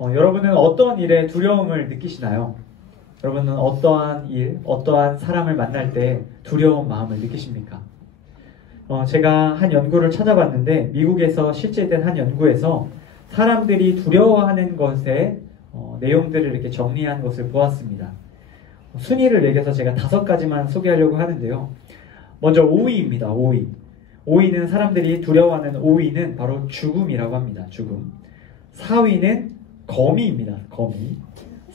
여러분은 어떤 일에 두려움을 느끼시나요? 여러분은 어떠한 일, 어떠한 사람을 만날 때 두려운 마음을 느끼십니까? 제가 한 연구를 찾아봤는데 미국에서 실제된 한 연구에서 사람들이 두려워하는 것의 내용들을 이렇게 정리한 것을 보았습니다. 순위를 매겨서 제가 5가지만 소개하려고 하는데요. 먼저 5위입니다. 5위. 5위는 사람들이 두려워하는 5위는 바로 죽음이라고 합니다. 죽음. 4위는 거미입니다. 거미.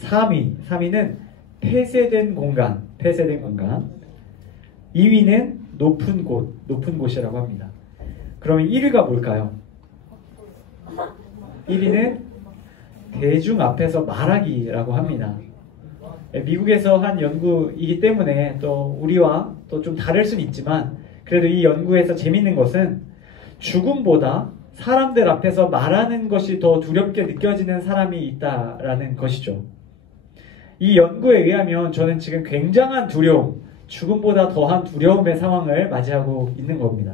3위는 폐쇄된 공간. 폐쇄된 공간. 2위는 높은 곳이라고 합니다. 그러면 1위가 뭘까요? 1위는 대중 앞에서 말하기라고 합니다. 미국에서 한 연구이기 때문에 또 우리와 또 좀 다를 수는 있지만 그래도 이 연구에서 재밌는 것은 죽음보다 사람들 앞에서 말하는 것이 더 두렵게 느껴지는 사람이 있다라는 것이죠. 이 연구에 의하면 저는 지금 굉장한 두려움, 죽음보다 더한 두려움의 상황을 맞이하고 있는 겁니다.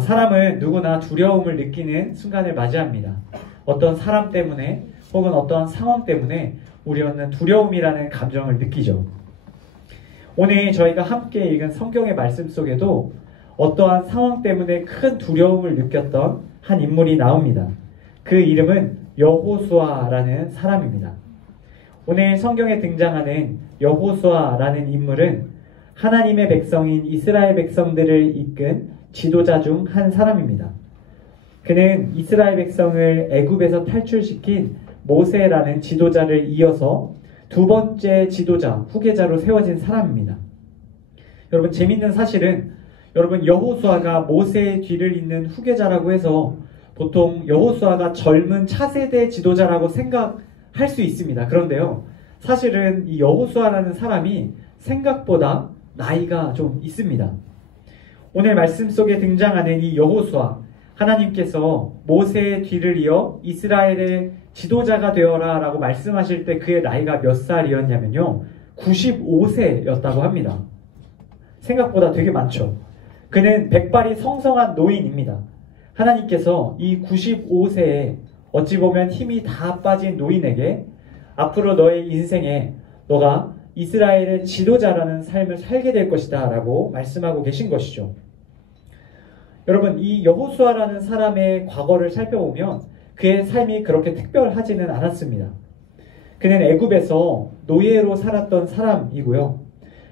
사람은 누구나 두려움을 느끼는 순간을 맞이합니다. 어떤 사람 때문에 혹은 어떠한 상황 때문에 우리는 두려움이라는 감정을 느끼죠. 오늘 저희가 함께 읽은 성경의 말씀 속에도 어떠한 상황 때문에 큰 두려움을 느꼈던 한 인물이 나옵니다. 그 이름은 여호수아라는 사람입니다. 오늘 성경에 등장하는 여호수아라는 인물은 하나님의 백성인 이스라엘 백성들을 이끈 지도자 중 한 사람입니다. 그는 이스라엘 백성을 애굽에서 탈출시킨 모세라는 지도자를 이어서 두 번째 지도자, 후계자로 세워진 사람입니다. 여러분, 재밌는 사실은 여러분, 여호수아가 모세의 뒤를 잇는 후계자라고 해서 보통 여호수아가 젊은 차세대 지도자라고 생각할 수 있습니다. 그런데요, 사실은 이 여호수아라는 사람이 생각보다 나이가 좀 있습니다. 오늘 말씀 속에 등장하는 이 여호수아, 하나님께서 모세의 뒤를 이어 이스라엘의 지도자가 되어라 라고 말씀하실 때 그의 나이가 몇 살이었냐면요, 95세였다고 합니다. 생각보다 되게 많죠. 그는 백발이 성성한 노인입니다. 하나님께서 이 95세에 어찌 보면 힘이 다 빠진 노인에게 앞으로 너의 인생에 너가 이스라엘의 지도자라는 삶을 살게 될 것이다 라고 말씀하고 계신 것이죠. 여러분, 이 여호수아라는 사람의 과거를 살펴보면 그의 삶이 그렇게 특별하지는 않았습니다. 그는 애굽에서 노예로 살았던 사람이고요.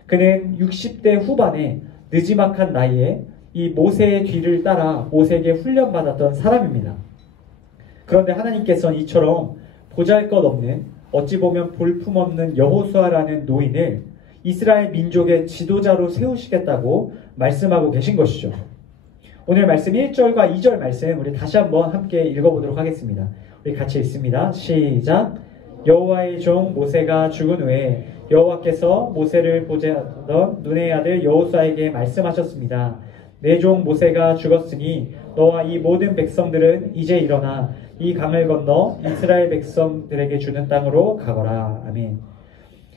그는 60대 후반에 느지막한 나이에 이 모세의 뒤를 따라 모세에게 훈련받았던 사람입니다. 그런데 하나님께서는 이처럼 보잘것없는, 어찌 보면 볼품없는 여호수아라는 노인을 이스라엘 민족의 지도자로 세우시겠다고 말씀하고 계신 것이죠. 오늘 말씀 1절과 2절 말씀 우리 다시 한번 함께 읽어보도록 하겠습니다. 우리 같이 읽습니다. 시작. 여호와의 종 모세가 죽은 후에 여호와께서 모세를 보좌하던 눈의 아들 여호수아에게 말씀하셨습니다. 내 종 모세가 죽었으니 너와 이 모든 백성들은 이제 일어나 이 강을 건너 이스라엘 백성들에게 주는 땅으로 가거라. 아멘.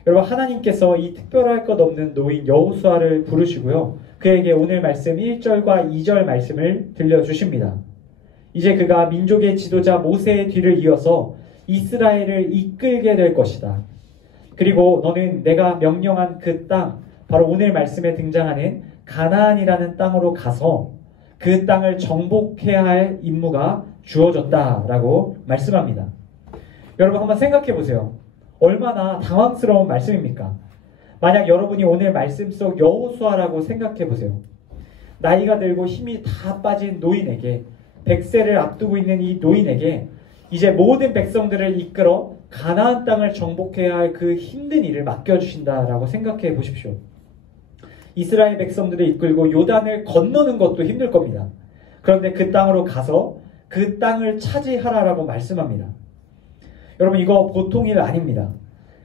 여러분, 하나님께서 이 특별할 것 없는 노인 여호수아를 부르시고요, 그에게 오늘 말씀 1절과 2절 말씀을 들려주십니다. 이제 그가 민족의 지도자 모세의 뒤를 이어서 이스라엘을 이끌게 될 것이다. 그리고 너는 내가 명령한 그 땅, 바로 오늘 말씀에 등장하는 가나안이라는 땅으로 가서 그 땅을 정복해야 할 임무가 주어졌다라고 말씀합니다. 여러분, 한번 생각해 보세요. 얼마나 당황스러운 말씀입니까? 만약 여러분이 오늘 말씀 속 여호수아라고 생각해 보세요. 나이가 들고 힘이 다 빠진 노인에게, 100세를 앞두고 있는 이 노인에게 이제 모든 백성들을 이끌어 가나안 땅을 정복해야 할 그 힘든 일을 맡겨주신다라고 생각해 보십시오. 이스라엘 백성들을 이끌고 요단을 건너는 것도 힘들 겁니다. 그런데 그 땅으로 가서 그 땅을 차지하라라고 말씀합니다. 여러분, 이거 보통 일 아닙니다.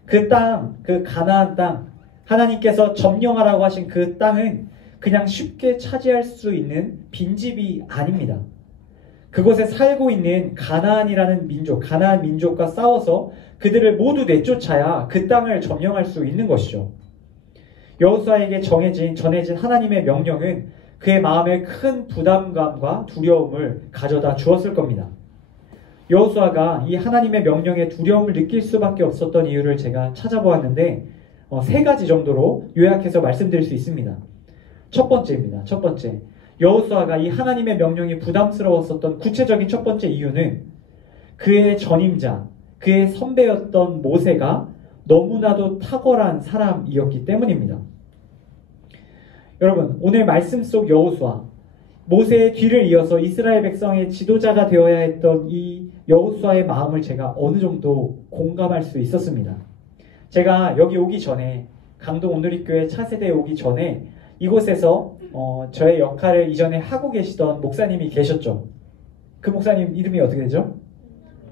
그 땅, 그 가나안 땅, 하나님께서 점령하라고 하신 그 땅은 그냥 쉽게 차지할 수 있는 빈집이 아닙니다. 그곳에 살고 있는 가나안이라는 민족, 가나안 민족과 싸워서 그들을 모두 내쫓아야 그 땅을 점령할 수 있는 것이죠. 여호수아에게 전해진 하나님의 명령은 그의 마음에 큰 부담감과 두려움을 가져다 주었을 겁니다. 여호수아가 이 하나님의 명령에 두려움을 느낄 수밖에 없었던 이유를 제가 찾아보았는데 세 가지 정도로 요약해서 말씀드릴 수 있습니다. 첫 번째입니다. 첫 번째, 여호수아가 이 하나님의 명령이 부담스러웠었던 구체적인 첫 번째 이유는 그의 전임자, 그의 선배였던 모세가 너무나도 탁월한 사람이었기 때문입니다. 여러분, 오늘 말씀 속 여호수아, 모세의 뒤를 이어서 이스라엘 백성의 지도자가 되어야 했던 이 여호수아의 마음을 제가 어느 정도 공감할 수 있었습니다. 제가 여기 오기 전에, 강동 온누리교회 차세대에 오기 전에 이곳에서 저의 역할을 이전에 하고 계시던 목사님이 계셨죠. 그 목사님 이름이 어떻게 되죠?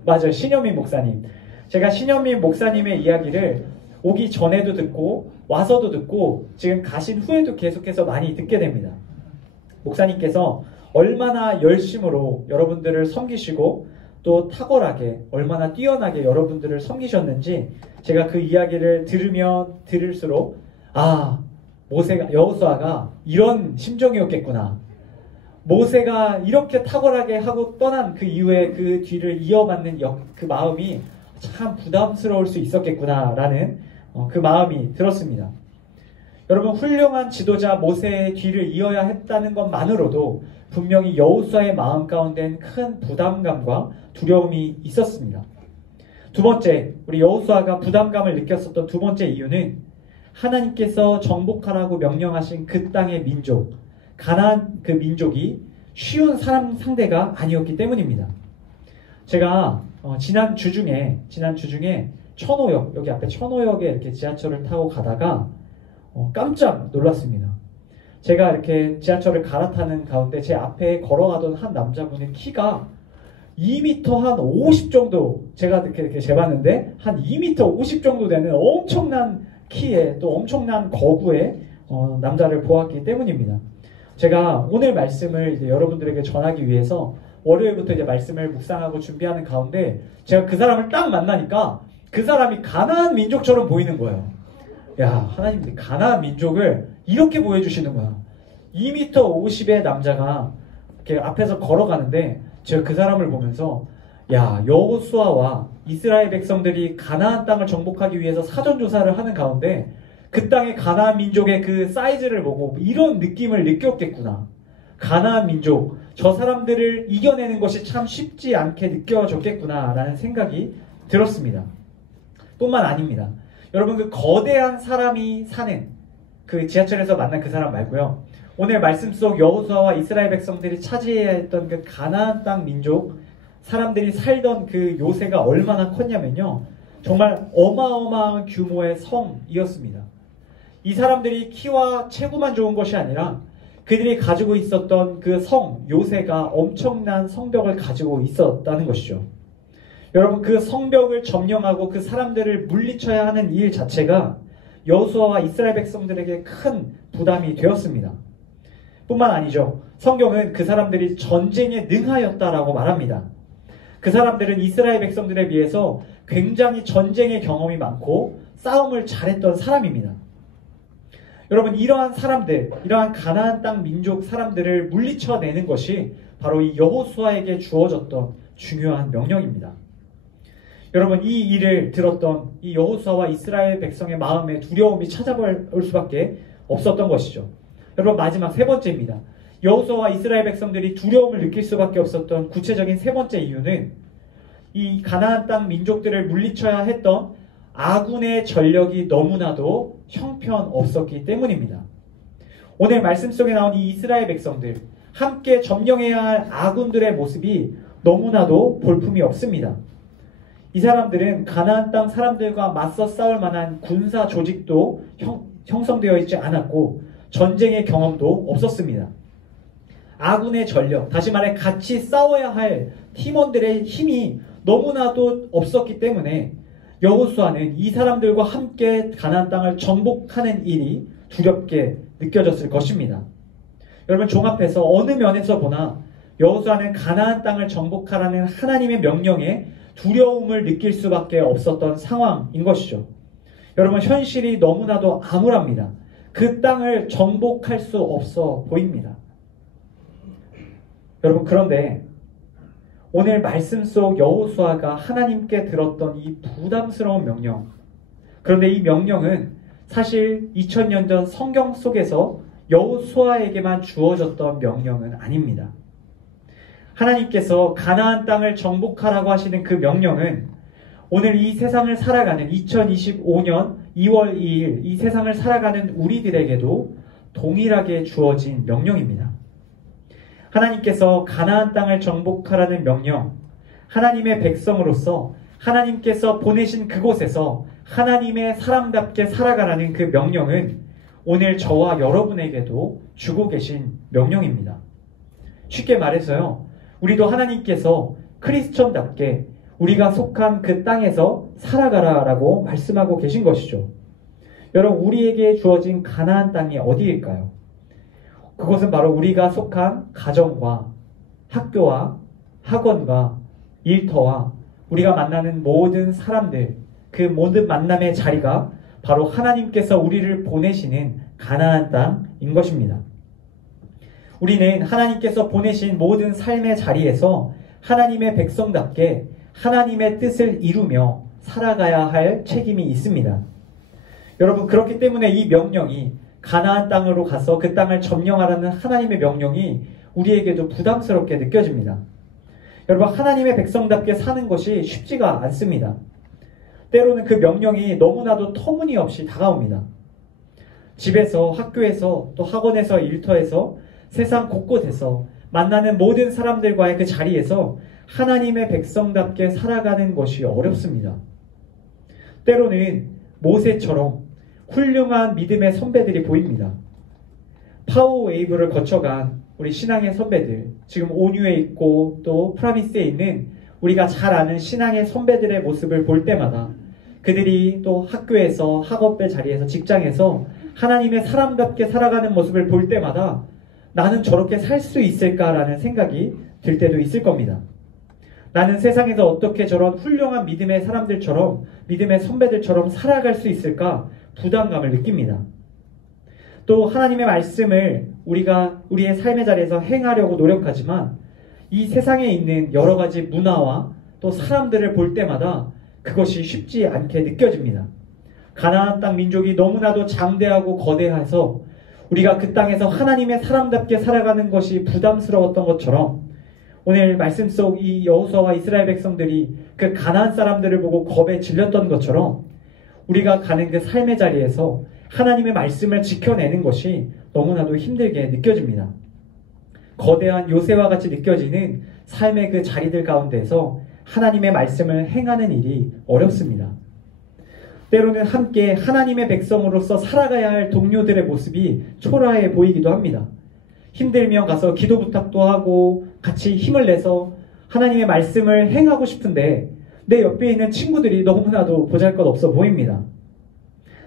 맞아요. 신현민 목사님. 제가 신현민 목사님의 이야기를 오기 전에도 듣고 와서도 듣고 지금 가신 후에도 계속해서 많이 듣게 됩니다. 목사님께서 얼마나 열심으로 여러분들을 섬기시고 또 탁월하게 얼마나 뛰어나게 여러분들을 섬기셨는지 제가 그 이야기를 들으면 들을수록 여호수아가 이런 심정이었겠구나. 모세가 이렇게 탁월하게 하고 떠난 그 이후에 그 뒤를 이어받는 그 마음이 참 부담스러울 수 있었겠구나라는 그 마음이 들었습니다. 여러분, 훌륭한 지도자 모세의 뒤를 이어야 했다는 것만으로도 분명히 여호수아의 마음 가운데는 큰 부담감과 두려움이 있었습니다. 두 번째, 우리 여호수아가 부담감을 느꼈었던 두 번째 이유는 하나님께서 정복하라고 명령하신 그 땅의 민족, 가나안 그 민족이 쉬운 사람 상대가 아니었기 때문입니다. 제가 지난 주 중에 천호역, 여기 앞에 천호역에 이렇게 지하철을 타고 가다가 깜짝 놀랐습니다. 제가 이렇게 지하철을 갈아타는 가운데 제 앞에 걸어가던 한 남자분의 키가 2m 한 50 정도, 제가 이렇게 재봤는데 한 2m 50 정도 되는 엄청난 키에 또 엄청난 거구의 남자를 보았기 때문입니다. 제가 오늘 말씀을 이제 여러분들에게 전하기 위해서 월요일부터 이제 말씀을 묵상하고 준비하는 가운데 제가 그 사람을 딱 만나니까 그 사람이 가나안 민족처럼 보이는 거예요. 야, 하나님, 가나안 민족을 이렇게 보여주시는구나. 2m 50의 남자가 이렇게 앞에서 걸어가는데 제가 그 사람을 보면서 여호수아와 이스라엘 백성들이 가나안 땅을 정복하기 위해서 사전조사를 하는 가운데 그 땅의 가나안 민족의 그 사이즈를 보고 이런 느낌을 느꼈겠구나. 가나안 민족, 저 사람들을 이겨내는 것이 참 쉽지 않게 느껴졌겠구나 라는 생각이 들었습니다. 뿐만 아닙니다. 여러분, 그 거대한 사람이 사는 그 지하철에서 만난 그 사람 말고요. 오늘 말씀 속 여호수아와 이스라엘 백성들이 차지해야 했던 그 가나안 땅 민족, 사람들이 살던 그 요새가 얼마나 컸냐면요. 정말 어마어마한 규모의 성이었습니다. 이 사람들이 키와 체구만 좋은 것이 아니라 그들이 가지고 있었던 그 성, 요새가 엄청난 성벽을 가지고 있었다는 것이죠. 여러분, 그 성벽을 점령하고 그 사람들을 물리쳐야 하는 일 자체가 여호수아와 이스라엘 백성들에게 큰 부담이 되었습니다. 뿐만 아니죠. 성경은 그 사람들이 전쟁에 능하였다라고 말합니다. 그 사람들은 이스라엘 백성들에 비해서 굉장히 전쟁의 경험이 많고 싸움을 잘했던 사람입니다. 여러분, 이러한 사람들, 이러한 가나안 땅 민족 사람들을 물리쳐내는 것이 바로 이 여호수아에게 주어졌던 중요한 명령입니다. 여러분, 이 일을 들었던 이 여호수아와 이스라엘 백성의 마음에 두려움이 찾아올 수밖에 없었던 것이죠. 여러분, 마지막 세 번째입니다. 여호수아와 이스라엘 백성들이 두려움을 느낄 수밖에 없었던 구체적인 세 번째 이유는 이 가나안 땅 민족들을 물리쳐야 했던 아군의 전력이 너무나도 형편없었기 때문입니다. 오늘 말씀 속에 나온 이 이스라엘 백성들, 함께 점령해야 할 아군들의 모습이 너무나도 볼품이 없습니다. 이 사람들은 가나안 땅 사람들과 맞서 싸울 만한 군사 조직도 형성되어 있지 않았고 전쟁의 경험도 없었습니다. 아군의 전력, 다시 말해 같이 싸워야 할 팀원들의 힘이 너무나도 없었기 때문에 여호수아는 이 사람들과 함께 가나안 땅을 정복하는 일이 두렵게 느껴졌을 것입니다. 여러분, 종합해서 어느 면에서 보나 여호수아는 가나안 땅을 정복하라는 하나님의 명령에 두려움을 느낄 수밖에 없었던 상황인 것이죠. 여러분, 현실이 너무나도 암울합니다. 그 땅을 정복할 수 없어 보입니다. 여러분, 그런데 오늘 말씀 속 여호수아가 하나님께 들었던 이 부담스러운 명령. 그런데 이 명령은 사실 2000년 전 성경 속에서 여호수아에게만 주어졌던 명령은 아닙니다. 하나님께서 가나안 땅을 정복하라고 하시는 그 명령은 오늘 이 세상을 살아가는 2025년 2월 2일 이 세상을 살아가는 우리들에게도 동일하게 주어진 명령입니다. 하나님께서 가나안 땅을 정복하라는 명령, 하나님의 백성으로서 하나님께서 보내신 그곳에서 하나님의 사람답게 살아가라는 그 명령은 오늘 저와 여러분에게도 주고 계신 명령입니다. 쉽게 말해서요, 우리도 하나님께서 크리스천답게 우리가 속한 그 땅에서 살아가라라고 말씀하고 계신 것이죠. 여러분, 우리에게 주어진 가나안 땅이 어디일까요? 그것은 바로 우리가 속한 가정과 학교와 학원과 일터와 우리가 만나는 모든 사람들, 그 모든 만남의 자리가 바로 하나님께서 우리를 보내시는 가나안 땅인 것입니다. 우리는 하나님께서 보내신 모든 삶의 자리에서 하나님의 백성답게 하나님의 뜻을 이루며 살아가야 할 책임이 있습니다. 여러분, 그렇기 때문에 이 명령이 가나안 땅으로 가서 그 땅을 점령하라는 하나님의 명령이 우리에게도 부담스럽게 느껴집니다. 여러분, 하나님의 백성답게 사는 것이 쉽지가 않습니다. 때로는 그 명령이 너무나도 터무니없이 다가옵니다. 집에서, 학교에서, 또 학원에서, 일터에서, 세상 곳곳에서 만나는 모든 사람들과의 그 자리에서 하나님의 백성답게 살아가는 것이 어렵습니다. 때로는 모세처럼 훌륭한 믿음의 선배들이 보입니다. 파워웨이브를 거쳐간 우리 신앙의 선배들, 지금 온유에 있고 또 프라미스에 있는 우리가 잘 아는 신앙의 선배들의 모습을 볼 때마다 그들이 또 학교에서, 학업의 자리에서, 직장에서 하나님의 사람답게 살아가는 모습을 볼 때마다 나는 저렇게 살 수 있을까라는 생각이 들 때도 있을 겁니다. 나는 세상에서 어떻게 저런 훌륭한 믿음의 사람들처럼, 믿음의 선배들처럼 살아갈 수 있을까 부담감을 느낍니다. 또 하나님의 말씀을 우리가 우리의 삶의 자리에서 행하려고 노력하지만 이 세상에 있는 여러 가지 문화와 또 사람들을 볼 때마다 그것이 쉽지 않게 느껴집니다. 가나안 땅 민족이 너무나도 장대하고 거대해서 우리가 그 땅에서 하나님의 사람답게 살아가는 것이 부담스러웠던 것처럼 오늘 말씀 속 이 여호수아와 이스라엘 백성들이 그 가나안 사람들을 보고 겁에 질렸던 것처럼 우리가 가는 그 삶의 자리에서 하나님의 말씀을 지켜내는 것이 너무나도 힘들게 느껴집니다. 거대한 요새와 같이 느껴지는 삶의 그 자리들 가운데서 하나님의 말씀을 행하는 일이 어렵습니다. 때로는 함께 하나님의 백성으로서 살아가야 할 동료들의 모습이 초라해 보이기도 합니다. 힘들면 가서 기도 부탁도 하고 같이 힘을 내서 하나님의 말씀을 행하고 싶은데 내 옆에 있는 친구들이 너무나도 보잘것없어 보입니다.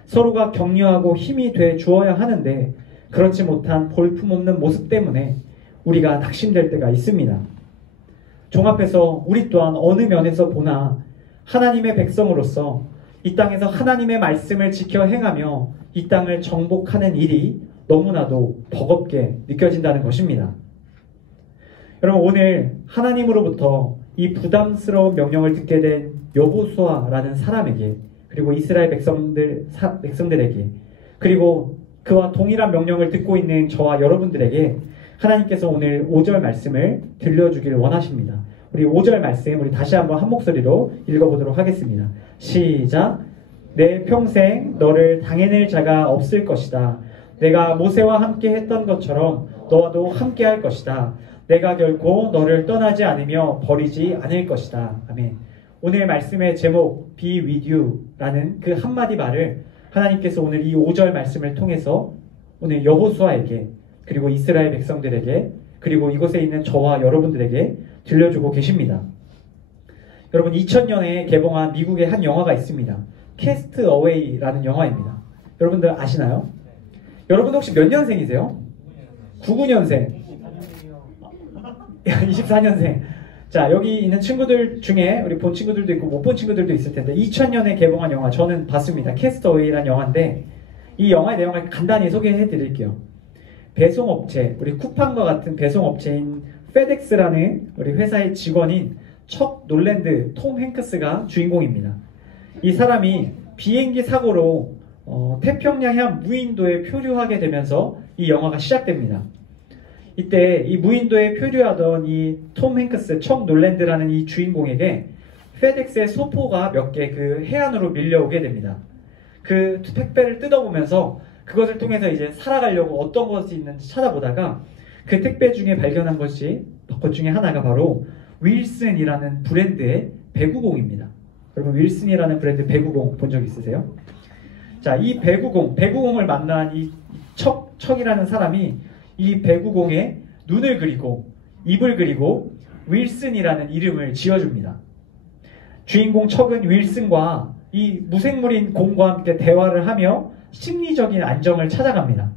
서로가 격려하고 힘이 돼 주어야 하는데 그렇지 못한 볼품없는 모습 때문에 우리가 낙심될 때가 있습니다. 종합해서 우리 또한 어느 면에서 보나 하나님의 백성으로서 이 땅에서 하나님의 말씀을 지켜 행하며 이 땅을 정복하는 일이 너무나도 버겁게 느껴진다는 것입니다. 여러분, 오늘 하나님으로부터 이 부담스러운 명령을 듣게 된 여호수아라는 사람에게, 그리고 이스라엘 백성들에게, 그리고 그와 동일한 명령을 듣고 있는 저와 여러분들에게 하나님께서 오늘 5절 말씀을 들려주길 원하십니다. 우리 5절 말씀 우리 다시 한번 한 목소리로 읽어보도록 하겠습니다. 시작. 내 평생 너를 당해낼 자가 없을 것이다. 내가 모세와 함께 했던 것처럼 너와도 함께 할 것이다. 내가 결코 너를 떠나지 않으며 버리지 않을 것이다. 아멘. 오늘 말씀의 제목 Be with you라는 그 한마디 말을 하나님께서 오늘 이 5절 말씀을 통해서 오늘 여호수아에게, 그리고 이스라엘 백성들에게, 그리고 이곳에 있는 저와 여러분들에게 들려주고 계십니다. 여러분, 2000년에 개봉한 미국의 한 영화가 있습니다. 캐스트 어웨이라는 영화입니다. 여러분들 아시나요? 여러분 혹시 몇 년생이세요? 99년생. 24년생. 자, 여기 있는 친구들 중에 우리 본 친구들도 있고 못 본 친구들도 있을 텐데 2000년에 개봉한 영화 저는 봤습니다. 캐스트 어웨이라는 영화인데 이 영화의 내용을 간단히 소개해 드릴게요. 배송업체, 우리 쿠팡과 같은 배송업체인 페덱스라는 우리 회사의 직원인 척 놀랜드 톰 행크스가 주인공입니다. 이 사람이 비행기 사고로 태평양형 무인도에 표류하게 되면서 이 영화가 시작됩니다. 이때 이 무인도에 표류하던 이 톰 행크스, 척 놀랜드라는 이 주인공에게 페덱스의 소포가 몇 개 그 해안으로 밀려오게 됩니다. 그 택배를 뜯어보면서 그것을 통해서 이제 살아가려고 어떤 것이 있는지 찾아보다가 그 택배 중에 발견한 것 중에 하나가 바로 윌슨이라는 브랜드의 배구공입니다. 여러분 윌슨이라는 브랜드 배구공 본 적 있으세요? 자, 이 배구공을 만난 이 척이라는 사람이 이 배구공에 눈을 그리고 입을 그리고 윌슨이라는 이름을 지어줍니다. 주인공 척은 윌슨과 이 무생물인 공과 함께 대화를 하며 심리적인 안정을 찾아갑니다.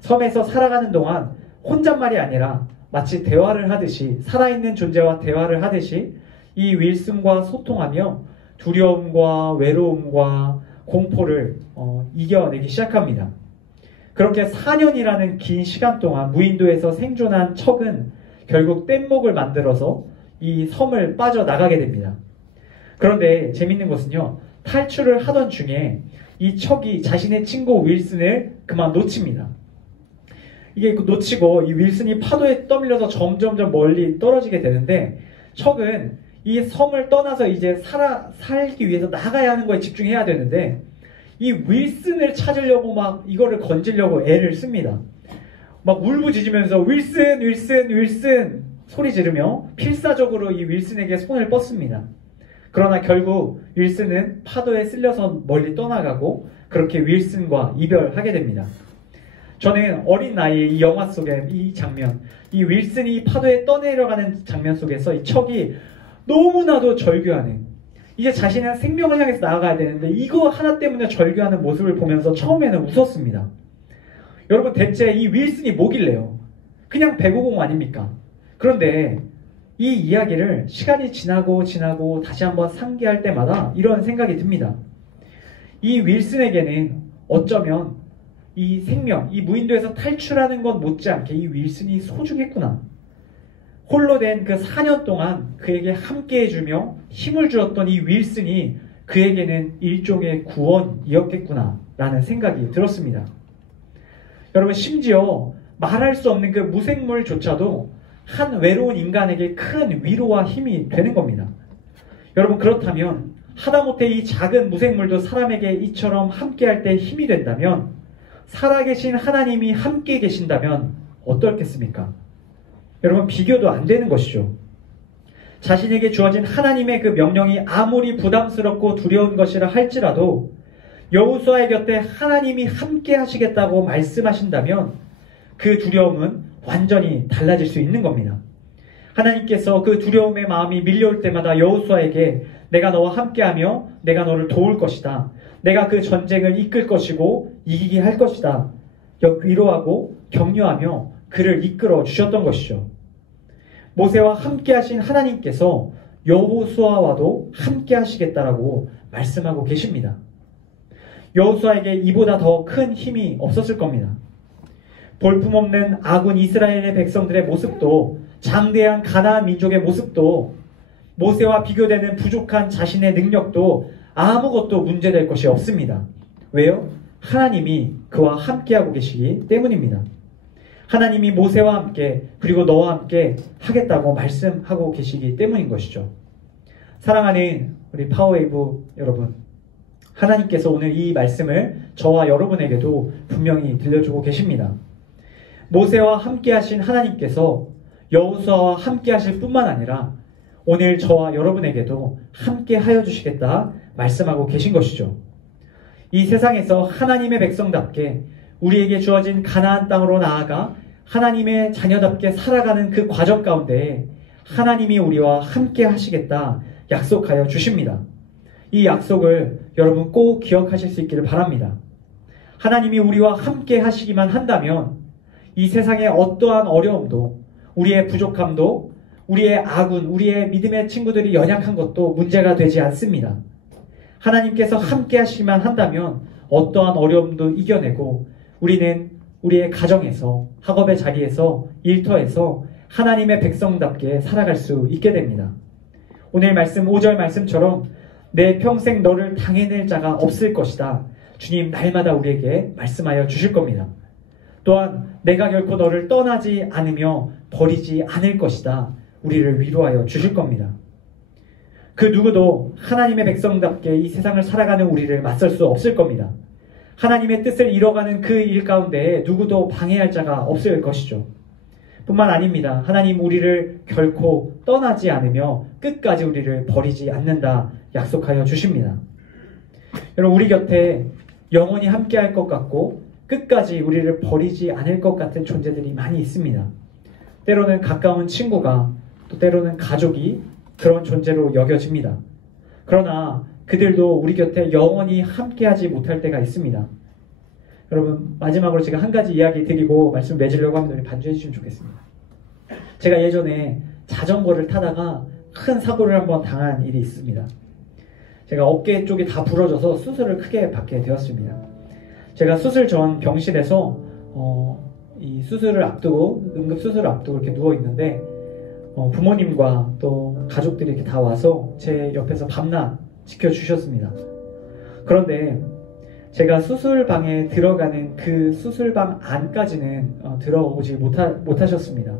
섬에서 살아가는 동안 혼잣말이 아니라 마치 대화를 하듯이 살아있는 존재와 대화를 하듯이 이 윌슨과 소통하며 두려움과 외로움과 공포를 이겨내기 시작합니다. 그렇게 4년이라는 긴 시간 동안 무인도에서 생존한 척은 결국 뗏목을 만들어서 이 섬을 빠져나가게 됩니다. 그런데 재밌는 것은요, 탈출을 하던 중에 이 척이 자신의 친구 윌슨을 그만 놓칩니다. 이게 놓치고 이 윌슨이 파도에 떠밀려서 점점점 멀리 떨어지게 되는데 척은 이 섬을 떠나서 이제 살기 위해서 나가야 하는 거에 집중해야 되는데 이 윌슨을 찾으려고 막 이거를 건지려고 애를 씁니다. 막 울부짖으면서 윌슨, 윌슨, 윌슨 소리 지르며 필사적으로 이 윌슨에게 손을 뻗습니다. 그러나 결국 윌슨은 파도에 쓸려서 멀리 떠나가고 그렇게 윌슨과 이별하게 됩니다. 저는 어린 나이에 이 영화 속의 이 장면, 이 윌슨이 파도에 떠내려가는 장면 속에서 이 척이 너무나도 절규하는, 이제 자신은 생명을 향해서 나아가야 되는데 이거 하나 때문에 절규하는 모습을 보면서 처음에는 웃었습니다. 여러분 대체 이 윌슨이 뭐길래요? 그냥 배구공 아닙니까? 그런데 이 이야기를 시간이 지나고 다시 한번 상기할 때마다 이런 생각이 듭니다. 이 윌슨에게는 어쩌면 이 생명, 이 무인도에서 탈출하는 것 못지않게 이 윌슨이 소중했구나. 홀로 된 그 4년 동안 그에게 함께 해주며 힘을 주었던 이 윌슨이 그에게는 일종의 구원이었겠구나 라는 생각이 들었습니다. 여러분 심지어 말할 수 없는 그 무생물조차도 한 외로운 인간에게 큰 위로와 힘이 되는 겁니다. 여러분 그렇다면 하다못해 이 작은 무생물도 사람에게 이처럼 함께할 때 힘이 된다면 살아계신 하나님이 함께 계신다면 어떻겠습니까? 여러분 비교도 안 되는 것이죠. 자신에게 주어진 하나님의 그 명령이 아무리 부담스럽고 두려운 것이라 할지라도 여호수아의 곁에 하나님이 함께 하시겠다고 말씀하신다면 그 두려움은 완전히 달라질 수 있는 겁니다. 하나님께서 그 두려움의 마음이 밀려올 때마다 여호수아에게 내가 너와 함께하며 내가 너를 도울 것이다. 내가 그 전쟁을 이끌 것이고 이기게 할 것이다. 위로하고 격려하며 그를 이끌어 주셨던 것이죠. 모세와 함께 하신 하나님께서 여호수아와도 함께 하시겠다라고 말씀하고 계십니다. 여호수아에게 이보다 더 큰 힘이 없었을 겁니다. 볼품없는 아군 이스라엘의 백성들의 모습도 장대한 가나안 민족의 모습도 모세와 비교되는 부족한 자신의 능력도 아무것도 문제될 것이 없습니다. 왜요? 하나님이 그와 함께하고 계시기 때문입니다. 하나님이 모세와 함께 그리고 너와 함께 하겠다고 말씀하고 계시기 때문인 것이죠. 사랑하는 우리 파워웨이브 여러분, 하나님께서 오늘 이 말씀을 저와 여러분에게도 분명히 들려주고 계십니다. 모세와 함께 하신 하나님께서 여호수아와 함께 하실 뿐만 아니라 오늘 저와 여러분에게도 함께 하여 주시겠다 말씀하고 계신 것이죠. 이 세상에서 하나님의 백성답게 우리에게 주어진 가나안 땅으로 나아가 하나님의 자녀답게 살아가는 그 과정 가운데 하나님이 우리와 함께 하시겠다 약속하여 주십니다. 이 약속을 여러분 꼭 기억하실 수 있기를 바랍니다. 하나님이 우리와 함께 하시기만 한다면 이 세상의 어떠한 어려움도, 우리의 부족함도, 우리의 아군, 우리의 믿음의 친구들이 연약한 것도 문제가 되지 않습니다. 하나님께서 함께 하시기만 한다면 어떠한 어려움도 이겨내고 우리는 우리의 가정에서, 학업의 자리에서, 일터에서 하나님의 백성답게 살아갈 수 있게 됩니다. 오늘 말씀 5절 말씀처럼 내 평생 너를 당해낼 자가 없을 것이다. 주님 날마다 우리에게 말씀하여 주실 겁니다. 또한 내가 결코 너를 떠나지 않으며 버리지 않을 것이다. 우리를 위로하여 주실 겁니다. 그 누구도 하나님의 백성답게 이 세상을 살아가는 우리를 맞설 수 없을 겁니다. 하나님의 뜻을 이뤄가는 그 일 가운데 누구도 방해할 자가 없을 것이죠. 뿐만 아닙니다. 하나님 우리를 결코 떠나지 않으며 끝까지 우리를 버리지 않는다 약속하여 주십니다. 여러분 우리 곁에 영원히 함께할 것 같고 끝까지 우리를 버리지 않을 것 같은 존재들이 많이 있습니다. 때로는 가까운 친구가 또 때로는 가족이 그런 존재로 여겨집니다. 그러나 그들도 우리 곁에 영원히 함께하지 못할 때가 있습니다. 여러분 마지막으로 제가 한 가지 이야기 드리고 말씀 맺으려고 합니다. 우리 반주해 주시면 좋겠습니다. 제가 예전에 자전거를 타다가 큰 사고를 한번 당한 일이 있습니다. 제가 어깨 쪽이 다 부러져서 수술을 크게 받게 되었습니다. 제가 수술 전 병실에서 이 수술을 앞두고 응급수술을 앞두고 이렇게 누워 있는데 부모님과 또 가족들이 이렇게 다 와서 제 옆에서 밤낮 지켜주셨습니다. 그런데 제가 수술방에 들어가는 그 수술방 안까지는 들어오지 못하셨습니다.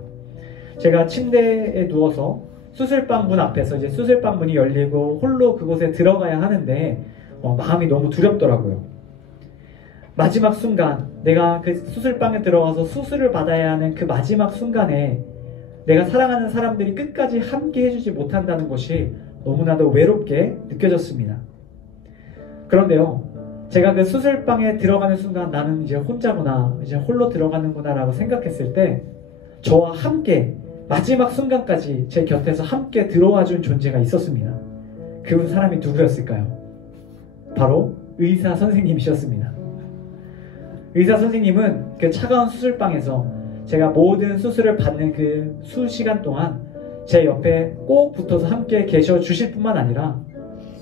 제가 침대에 누워서 수술방 문 앞에서 이제 수술방 문이 열리고 홀로 그곳에 들어가야 하는데 마음이 너무 두렵더라고요. 마지막 순간 내가 그 수술방에 들어가서 수술을 받아야 하는 그 마지막 순간에 내가 사랑하는 사람들이 끝까지 함께 해주지 못한다는 것이 너무나도 외롭게 느껴졌습니다. 그런데요, 제가 그 수술방에 들어가는 순간 나는 이제 혼자구나, 이제 홀로 들어가는구나 라고 생각했을 때 저와 함께 마지막 순간까지 제 곁에서 함께 들어와준 존재가 있었습니다. 그 사람이 누구였을까요? 바로 의사 선생님이셨습니다. 의사 선생님은 그 차가운 수술방에서 제가 모든 수술을 받는 그 수시간 동안 제 옆에 꼭 붙어서 함께 계셔 주실 뿐만 아니라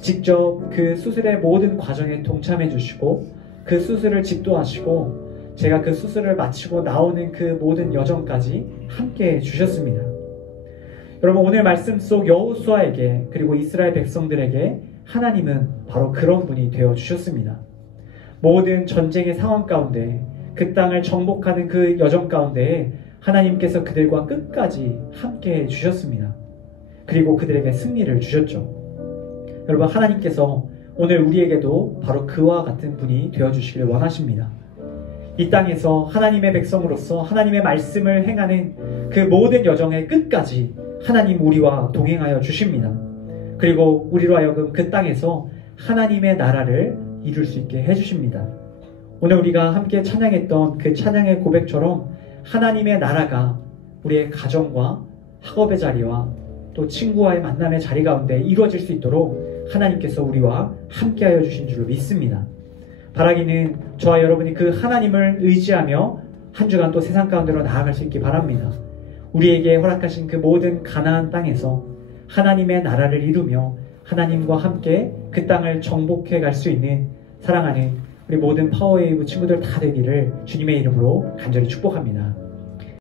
직접 그 수술의 모든 과정에 동참해 주시고 그 수술을 집도하시고 제가 그 수술을 마치고 나오는 그 모든 여정까지 함께 해 주셨습니다. 여러분 오늘 말씀 속 여호수아에게 그리고 이스라엘 백성들에게 하나님은 바로 그런 분이 되어 주셨습니다. 모든 전쟁의 상황 가운데 그 땅을 정복하는 그 여정 가운데 하나님께서 그들과 끝까지 함께 해 주셨습니다. 그리고 그들에게 승리를 주셨죠. 여러분 하나님께서 오늘 우리에게도 바로 그와 같은 분이 되어주시길 원하십니다. 이 땅에서 하나님의 백성으로서 하나님의 말씀을 행하는 그 모든 여정의 끝까지 하나님 우리와 동행하여 주십니다. 그리고 우리로 하여금 그 땅에서 하나님의 나라를 이룰 수 있게 해주십니다. 오늘 우리가 함께 찬양했던 그 찬양의 고백처럼 하나님의 나라가 우리의 가정과 학업의 자리와 또 친구와의 만남의 자리 가운데 이루어질 수 있도록 하나님께서 우리와 함께하여 주신 줄로 믿습니다. 바라기는 저와 여러분이 그 하나님을 의지하며 한 주간 또 세상 가운데로 나아갈 수 있기 바랍니다. 우리에게 허락하신 그 모든 가나안 땅에서 하나님의 나라를 이루며 하나님과 함께 그 땅을 정복해 갈 수 있는 사랑하는 우리 모든 파워웨이브 친구들 다 되기를 주님의 이름으로 간절히 축복합니다.